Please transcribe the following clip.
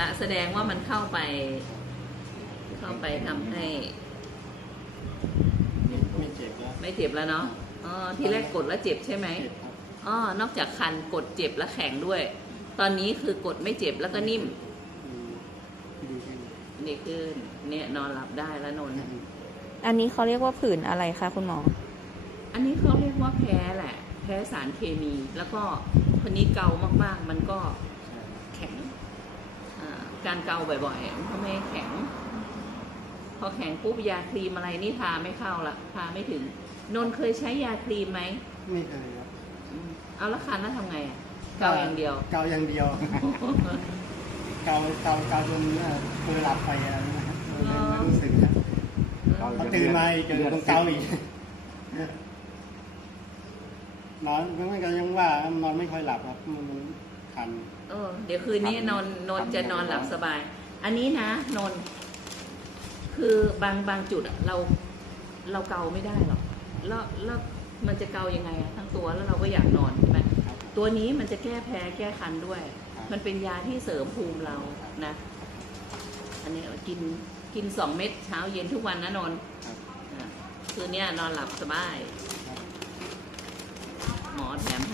ละแสดงว่ามันเข้าไป เข้าไปทำให้ ไม่ไม่เจ็บแล้วไม่เจ็บแล้วเนาะอ๋อทีแรกกดแล้วเจ็บใช่ไหมเจ็บครับอ๋อนอกจากคันกดเจ็บและแข็งด้วย ตอนนี้คือกดไม่เจ็บแล้วก็นิ่มอืมดีขึ้นนี่คือเนี่ยนอนหลับได้แล้วนนท์อันนี้เขาเรียกว่าผื่นอะไรคะคุณหมอ อันนี้เขาเรียกว่าแพ้แหละ แพ้สารเคมี แล้วก็คนนี้เกามากๆ มันก็ใช่แข็งอ่า การเกาบ่อยๆมันก็ไม่ให้แข็ง พอแข็งปุ๊บยาครีมอะไรนี่ทาไม่เข้าละทาไม่ถึง นนท์เคยใช้ยาครีมไหมไม่เคยครับอืมเอาและคันแล้วทำไงอะเกาอย่างเดียว เกาอย่างเดียว เกาเกาเกาจนเอ่อเพื่อหลับไปอะไรนะครับไม่ไม่รู้สึกนะพอตื่นมาอีกเจอต้องเกาอีกนอนมันก็ยังว่านอนไม่ค่อยหลับครับมันมัน คัน เออเดี๋ยวคืนนี้นอนนอนจะนอนหลับสบาย อันนี้นะนนคือบางบางจุดอะเราเราเกาไม่ได้หรอกแล้วแล้วมันจะเกายังไงอะทั้งตัวแล้วเราก็อยากนอนใช่ไหมครับตัวนี้มันจะแก้แพ้แก้คันด้วยครับมันเป็นยาที่เสริมภูมิเรานะ อันนี้เรากินกินสองเม็ดเช้าเย็นทุกวันนะนนท์ครับอะคืนเนี้ยนอนหลับสบายครับหมอแถมให้